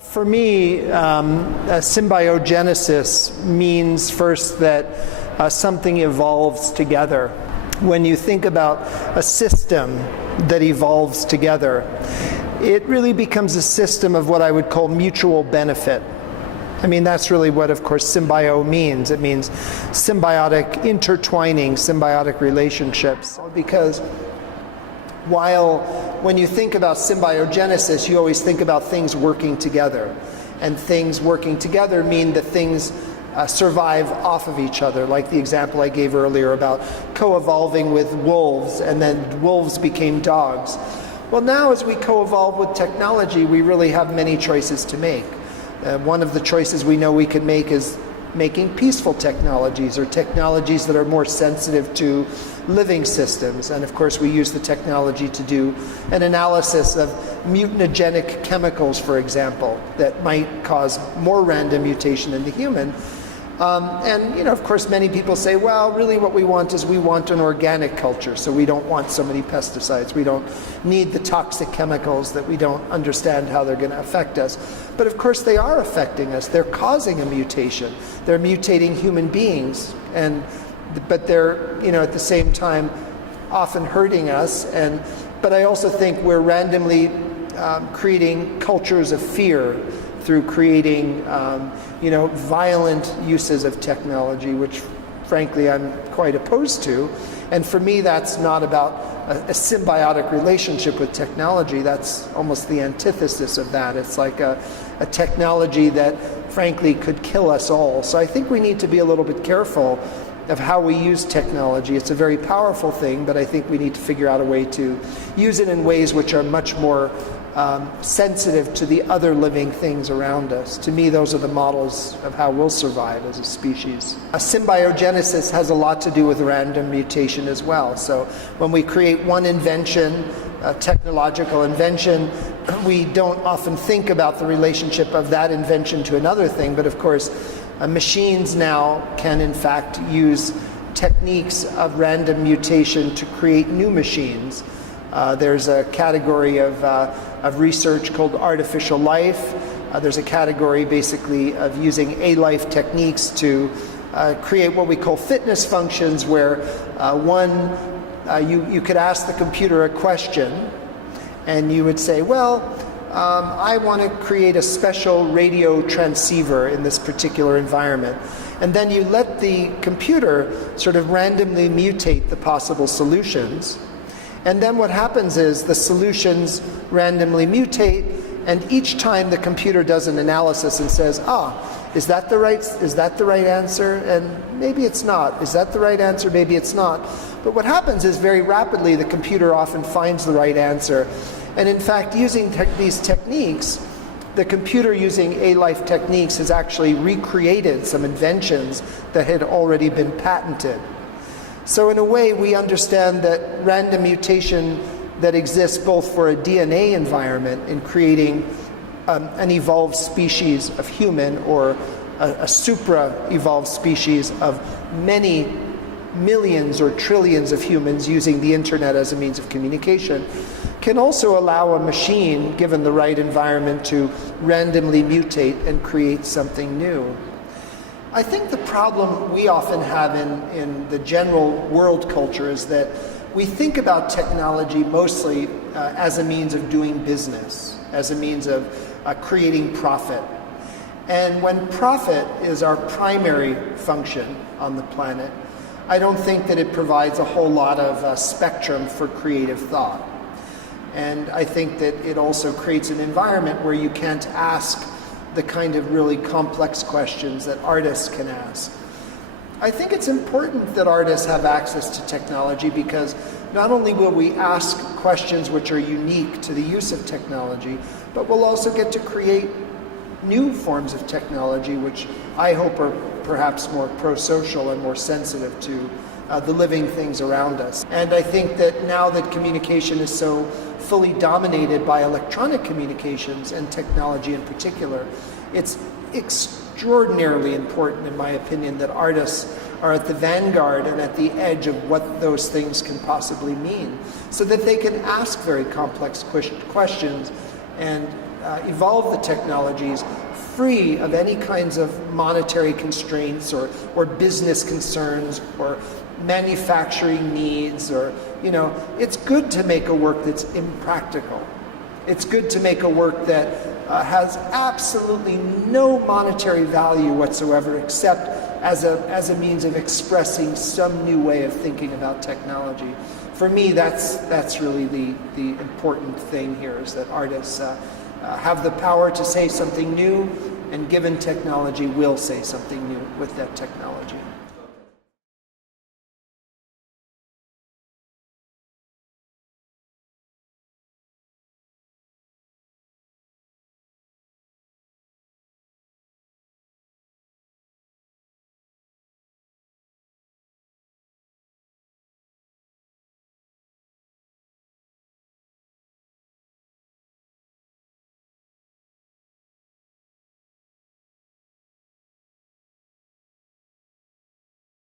For me, symbiogenesis means first that something evolves together. When you think about a system that evolves together, it really becomes a system of what I would call mutual benefit. I mean, that's really what, of course, symbio means. It means symbiotic intertwining, symbiotic relationships. Because when you think about symbiogenesis, you always think about things working together. And things working together mean that things survive off of each other, like the example I gave earlier about co-evolving with wolves, and then wolves became dogs. Well, now as we co-evolve with technology, we really have many choices to make. One of the choices we know we can make is making peaceful technologies, or technologies that are more sensitive to living systems. And of course we use the technology to do an analysis of mutagenic chemicals, for example, that might cause more random mutation in the human. And of course many people say, well, really what we want an organic culture, so we don't want so many pesticides. We don't need the toxic chemicals that we don't understand how they're going to affect us. But of course they are affecting us. They're causing a mutation. They're mutating human beings, but they're at the same time often hurting us. But I also think we're randomly creating cultures of fear through creating violent uses of technology, which frankly I'm quite opposed to. And for me, that's not about a symbiotic relationship with technology. That's almost the antithesis of that. It's like a technology that frankly could kill us all. So I think we need to be a little bit careful of how we use technology. It's a very powerful thing, but I think we need to figure out a way to use it in ways which are much more sensitive to the other living things around us. To me, those are the models of how we'll survive as a species. Symbiogenesis has a lot to do with random mutation as well. So when we create one invention, a technological invention, we don't often think about the relationship of that invention to another thing, but of course machines now can in fact use techniques of random mutation to create new machines. There's a category of research called artificial life. There's a category basically of using A-life techniques to create what we call fitness functions, where you could ask the computer a question and you would say, well, I want to create a special radio transceiver in this particular environment. And then you let the computer sort of randomly mutate the possible solutions. And then what happens is the solutions randomly mutate, and each time the computer does an analysis and says, is that the right answer? And maybe it's not. Is that the right answer? Maybe it's not. But what happens is very rapidly the computer often finds the right answer. And in fact, using these techniques, the computer using A-life techniques has actually recreated some inventions that had already been patented. So in a way, we understand that random mutation that exists both for a DNA environment in creating an evolved species of human, or a supra-evolved species of many millions or trillions of humans using the internet as a means of communication, can also allow a machine, given the right environment, to randomly mutate and create something new. I think the problem we often have in the general world culture is that we think about technology mostly as a means of doing business, as a means of creating profit. And when profit is our primary function on the planet, I don't think that it provides a whole lot of spectrum for creative thought. And I think that it also creates an environment where you can't ask the kind of really complex questions that artists can ask. I think it's important that artists have access to technology, because not only will we ask questions which are unique to the use of technology, but we'll also get to create new forms of technology which I hope are perhaps more pro-social and more sensitive to the living things around us. And I think that now that communication is so fully dominated by electronic communications, and technology in particular, it's extraordinarily important, in my opinion, that artists are at the vanguard and at the edge of what those things can possibly mean, so that they can ask very complex questions and evolve the technologies free of any kinds of monetary constraints or business concerns or manufacturing needs, or, you know, it's good to make a work that's impractical. It's good to make a work that has absolutely no monetary value whatsoever, except as a means of expressing some new way of thinking about technology. For me, that's really the important thing here, is that artists have the power to say something new, and given technology, will say something new with that technology.